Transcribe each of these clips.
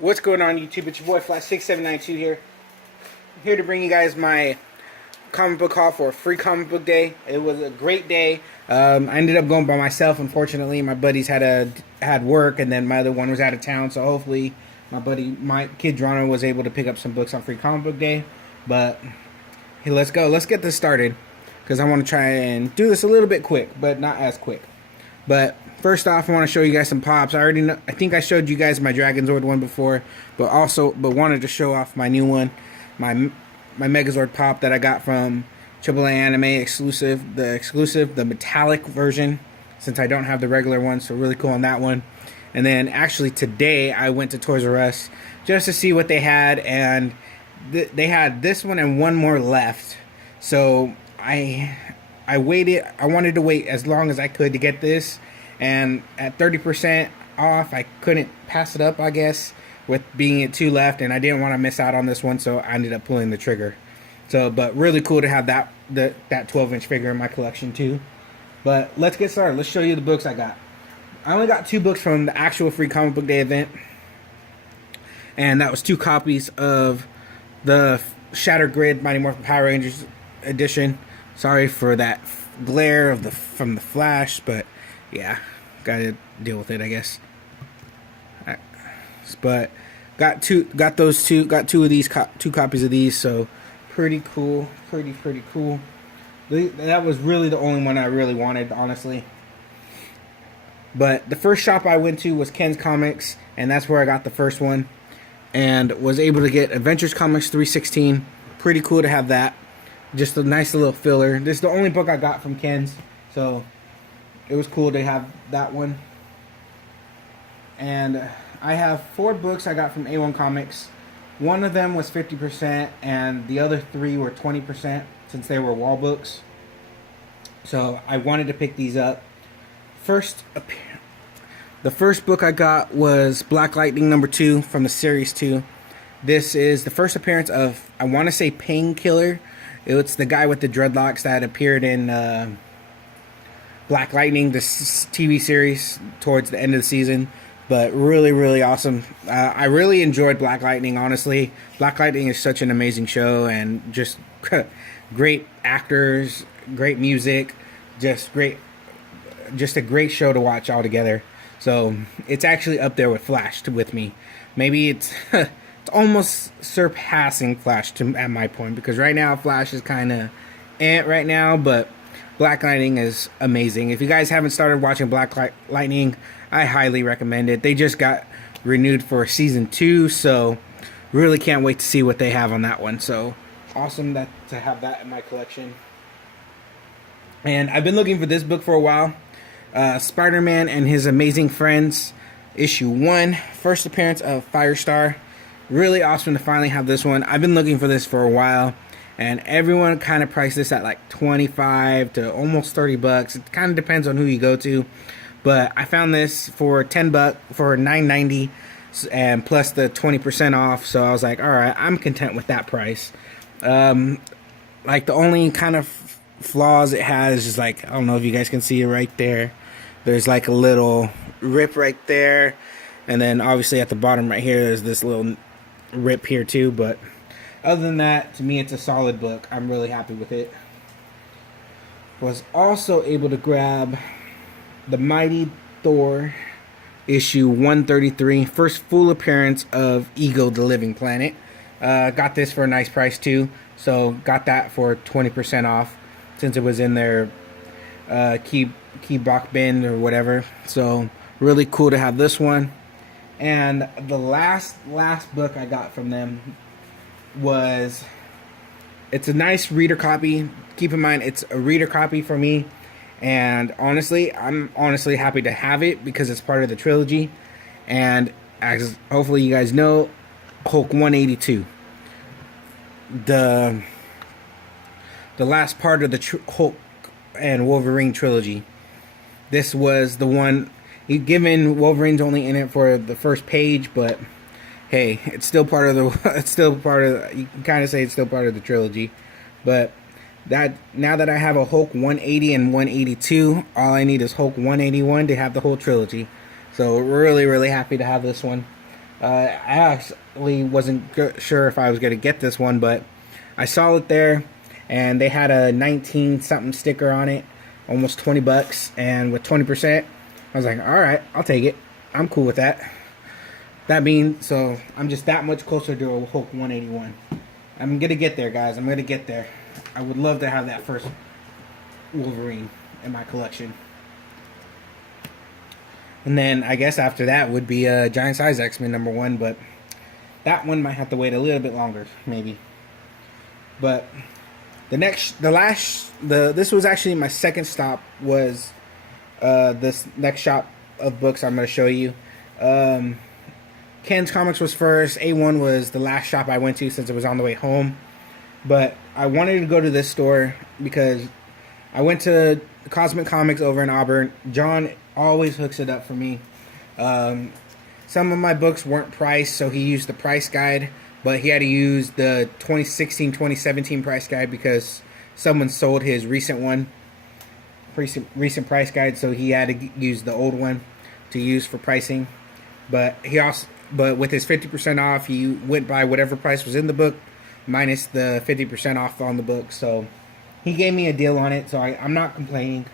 What's going on YouTube? It's your boy Flash6792 here. I'm here to bring you guys my comic book haul for Free Comic Book Day. It was a great day. I ended up going by myself, unfortunately. My buddies had work, and then my other one was out of town, so hopefully my kid Drano was able to pick up some books on Free Comic Book Day. But hey, let's go. Let's get this started, because I want to try and do this a little bit quick, but not as quick. But first off, I want to show you guys some pops. I think I showed you guys my Dragonzord one before, but wanted to show off my new one, my Megazord pop that I got from AAA Anime exclusive, the metallic version, since I don't have the regular one. So really cool on that one. And then actually today I went to Toys R Us just to see what they had, and they had this one and one more left. So I waited. I wanted to wait as long as I could to get this, and at 30% off, I couldn't pass it up, I guess, with being at 2 left, and I didn't want to miss out on this one, so I ended up pulling the trigger. So, but really cool to have that 12-inch figure in my collection too. But let's get started. Let's show you the books I got. I only got 2 books from the actual Free Comic Book Day event, and that was 2 copies of the Shattered Grid Mighty Morphin Power Rangers edition. Sorry for that glare from the flash, but yeah, gotta deal with it, I guess. But got 2 of these, 2 copies of these, so pretty cool, pretty cool. That was really the only one I really wanted, honestly. But the first shop I went to was Ken's Comics, and that's where I got the first one, and was able to get Adventures Comics 316. Pretty cool to have that. Just a nice little filler. This is the only book I got from Ken's, so it was cool to have that one. And I have 4 books I got from A1 Comics. One of them was 50%, and the other 3 were 20%, since they were wall books. So I wanted to pick these up. The first book I got was Black Lightning #2 from the Series 2. This is the first appearance of, I want to say, Painkiller. It's the guy with the dreadlocks that appeared in Black Lightning, this TV series, towards the end of the season. But really awesome. I really enjoyed Black Lightning, honestly. Black Lightning is such an amazing show, and just great actors, great music, just a great show to watch altogether. So it's actually up there with Flash with me. Maybe it's it's almost surpassing Flash at my point, because right now Flash is kind of right now, but Black Lightning is amazing. If you guys haven't started watching Black Lightning, I highly recommend it. They just got renewed for season 2, so really can't wait to see what they have on that one. So awesome to have that in my collection. And I've been looking for this book for a while. Spider-Man and His Amazing Friends, issue 1, first appearance of Firestar. Really awesome to finally have this one. I've been looking for this for a while, and everyone kind of priced this at like 25 to almost 30 bucks. It kind of depends on who you go to, but I found this for $10 for $9.90, and plus the 20% off. So I was like, all right, I'm content with that price. Like the only kind of flaws it has is, like, I don't know if you guys can see it right there. There's like a little rip right there, and then obviously at the bottom right here there's this little rip here too. But other than that, to me it's a solid book. I'm really happy with it. Was also able to grab the Mighty Thor issue 133, first full appearance of Ego the Living Planet. Got this for a nice price too, so got that for 20% off, since it was in their key block bin or whatever. So really cool to have this one. And the last book I got from them was, it's a nice reader copy. Keep in mind, it's a reader copy for me, and honestly, I'm happy to have it because it's part of the trilogy. And as hopefully you guys know, Hulk 182, the last part of the Hulk and Wolverine trilogy. This was the one. Given Wolverine's only in it for the first page, but hey, it's still part of the. You can kind of say it's still part of the trilogy. But now that I have a Hulk 180 and 182, all I need is Hulk 181 to have the whole trilogy. So really happy to have this one. I actually wasn't sure if I was going to get this one, but I saw it there, and they had a 19 something sticker on it, almost $20, and with 20%, I was like, all right, I'll take it. I'm cool with that. That means, so I'm just that much closer to a Hulk 181. I'm going to get there, guys. I'm going to get there. I would love to have that first Wolverine in my collection. And then I guess after that would be Giant Size X-Men #1, but that one might have to wait a little bit longer, maybe. But this was actually my second stop, was this next shop of books I'm going to show you. Ken's Comics was first. A1 was the last shop I went to since it was on the way home. But I wanted to go to this store because I went to Cosmic Comics over in Auburn. John always hooks it up for me. Some of my books weren't priced, so he used the price guide, but he had to use the 2016-2017 price guide because someone sold his recent price guide, so he had to use the old one to use for pricing. But with his 50% off, he went by whatever price was in the book minus the 50% off on the book. So he gave me a deal on it, so I'm not complaining.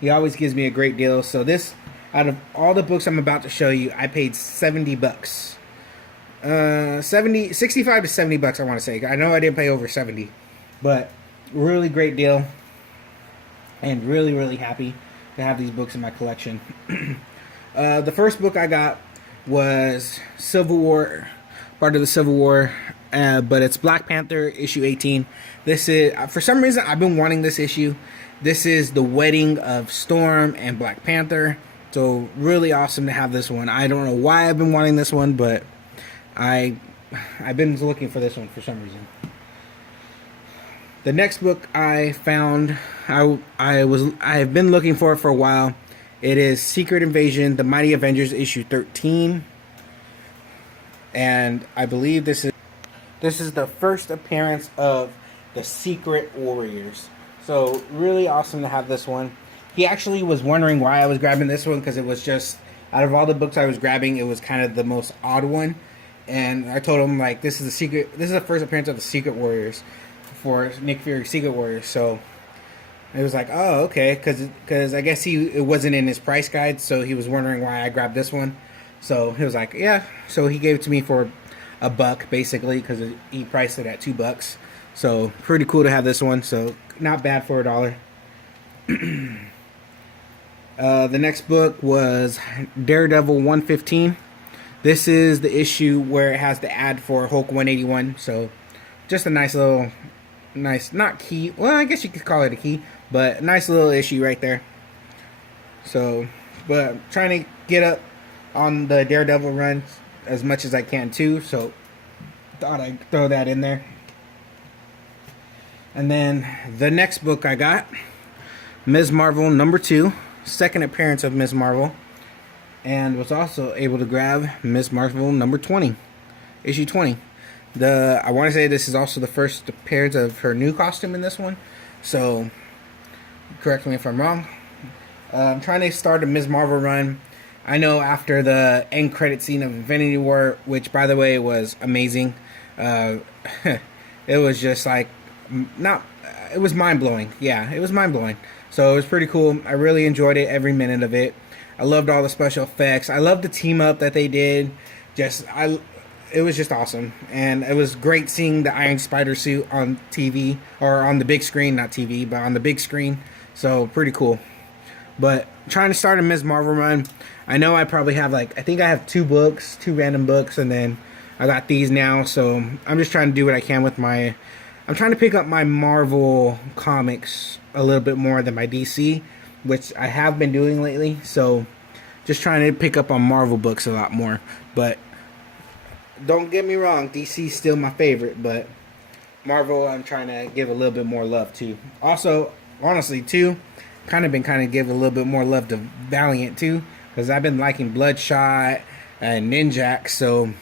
He always gives me a great deal. So this, out of all the books I'm about to show you, I paid $70. 65 to $70, I want to say. I know I didn't pay over 70, but really great deal, and really, really happy to have these books in my collection. The first book I got was Civil War, part of the Civil War, but it's Black Panther issue 18. This is, for some reason, I've been wanting this issue. This is the wedding of Storm and Black Panther, so really awesome to have this one. I don't know why I've been wanting this one, but I've been looking for this one for some reason. The next book I found, I've been looking for it for a while. It is Secret Invasion: The Mighty Avengers issue 13, and I believe this is the first appearance of the Secret Warriors. So really awesome to have this one. He actually was wondering why I was grabbing this one, because it was just, out of all the books I was grabbing, it was kind of the most odd one. And I told him, like, this is the first appearance of the Secret Warriors for Nick Fury's Secret Warriors. So it was like, oh, okay, because I guess it wasn't in his price guide, so he was wondering why I grabbed this one. So he was like, yeah. So he gave it to me for $1, basically, because he priced it at $2. So pretty cool to have this one. So not bad for $1. The next book was Daredevil 115. This is the issue where it has the ad for Hulk 181. So just a nice, not key. Well, I guess you could call it a key, but a nice little issue right there. So, but I'm trying to get up on the Daredevil run as much as I can too. So thought I'd throw that in there. And then the next book I got, Ms. Marvel #2, second appearance of Ms. Marvel, and was also able to grab Ms. Marvel #20, issue 20. I want to say this is also the first appearance of her new costume in this one, so correct me if I'm wrong. I'm trying to start a Ms. Marvel run. I know after the end credit scene of Infinity War, which by the way was amazing, it was just like, it was mind-blowing. Yeah, it was mind-blowing. So it was pretty cool. I really enjoyed it, every minute of it. I loved all the special effects. I loved the team up that they did. It was just awesome. And it was great seeing the Iron Spider suit on TV, or on the big screen, not TV, but on the big screen. So pretty cool. But trying to start a Ms. Marvel run. I know I probably have I think I have 2 random books, and then I got these now. So I'm just trying to do what I can with I'm trying to pick up my Marvel comics a little bit more than my DC, which I have been doing lately. So just trying to pick up on Marvel books a lot more. But don't get me wrong, DC's still my favorite, but Marvel I'm trying to give a little bit more love to. Also, honestly, too, been give a little bit more love to Valiant too, because I've been liking Bloodshot and Ninjak, so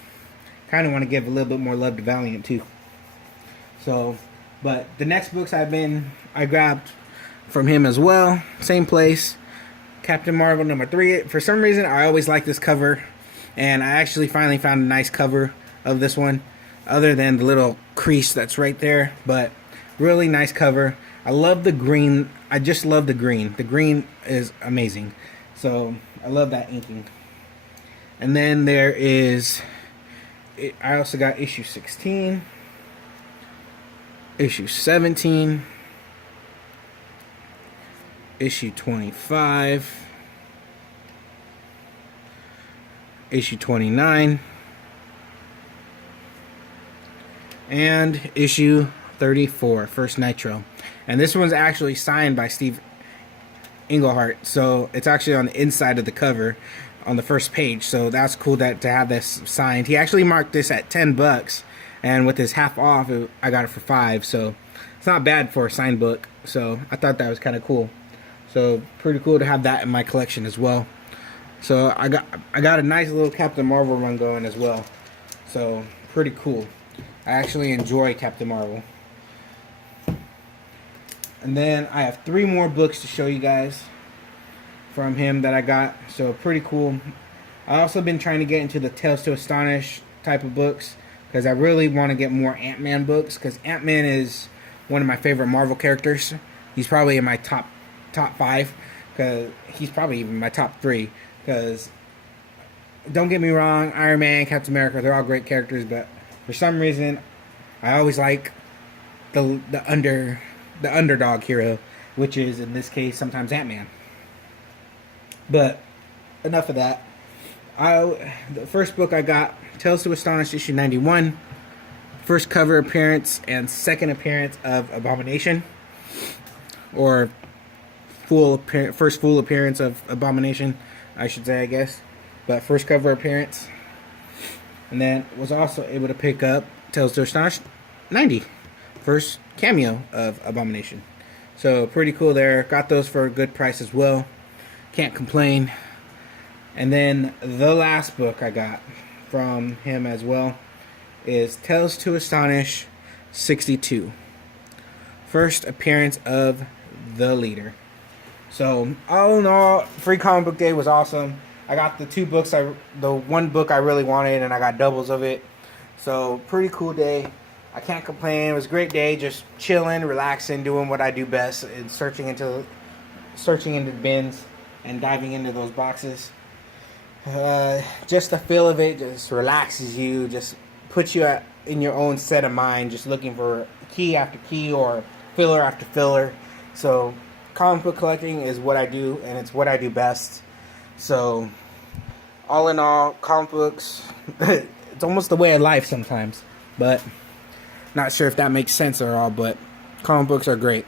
kind of want to give a little bit more love to Valiant too. So, but the next books I grabbed from him as well, same place, Captain Marvel #3. For some reason, I always like this cover. And I actually finally found a nice cover of this one, other than the little crease that's right there. But really nice cover. I love the green. I just love the green. The green is amazing. So I love that inking. And then there is, I also got issue 16, issue 17, issue 25, issue 29, and issue 34, First Nitro. And this one's actually signed by Steve Englehart, so it's actually on the inside of the cover on the first page. So that's cool that to have this signed. He actually marked this at $10, and with his half off, I got it for $5. So it's not bad for a signed book. So I thought that was kind of cool. So pretty cool to have that in my collection as well. So I got a nice little Captain Marvel run going as well. So pretty cool. I actually enjoy Captain Marvel. And then I have 3 more books to show you guys from him that I got. So pretty cool. I also been trying to get into the Tales to Astonish type of books, because I really want to get more Ant-Man books, because Ant-Man is one of my favorite Marvel characters. He's probably in my top 5, because he's probably even my top 3, because don't get me wrong, Iron Man, Captain America, they're all great characters, but for some reason I always like the underdog hero, which is in this case sometimes Ant-Man. But enough of that. The first book I got, Tales to Astonish issue 91, first cover appearance and second appearance of Abomination, or first full appearance of Abomination, I should say, I guess, but first cover appearance. And then was also able to pick up Tales to Astonish 90, first cameo of Abomination. So pretty cool there. Got those for a good price as well. Can't complain. And then the last book I got from him as well is Tales to Astonish 62, first appearance of the Leader. So all in all, Free Comic Book Day was awesome. I got the one book I really wanted, and I got doubles of it. So pretty cool day. I can't complain. It was a great day, just chilling, relaxing, doing what I do best, and searching into bins and diving into those boxes. Just the feel of it just relaxes you, just puts you in your own set of mind, just looking for key after key or filler after filler. So comic book collecting is what I do, and it's what I do best. So all in all, comic books, it's almost the way of life sometimes, but not sure if that makes sense or all, but comic books are great.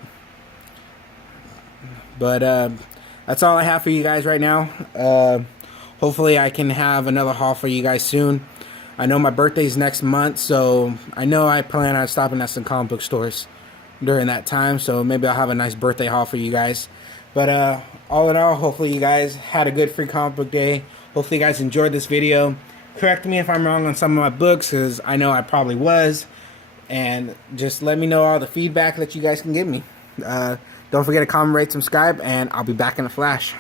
But that's all I have for you guys right now. Hopefully I can have another haul for you guys soon. I know my birthday's next month, so I know I plan on stopping at some comic book stores during that time, so maybe I'll have a nice birthday haul for you guys. But all in all, hopefully you guys had a good Free Comic Book Day. Hopefully you guys enjoyed this video. Correct me if I'm wrong on some of my books, because I know I probably was. And just let me know all the feedback that you guys can give me. Don't forget to comment, rate, subscribe, and I'll be back in a flash.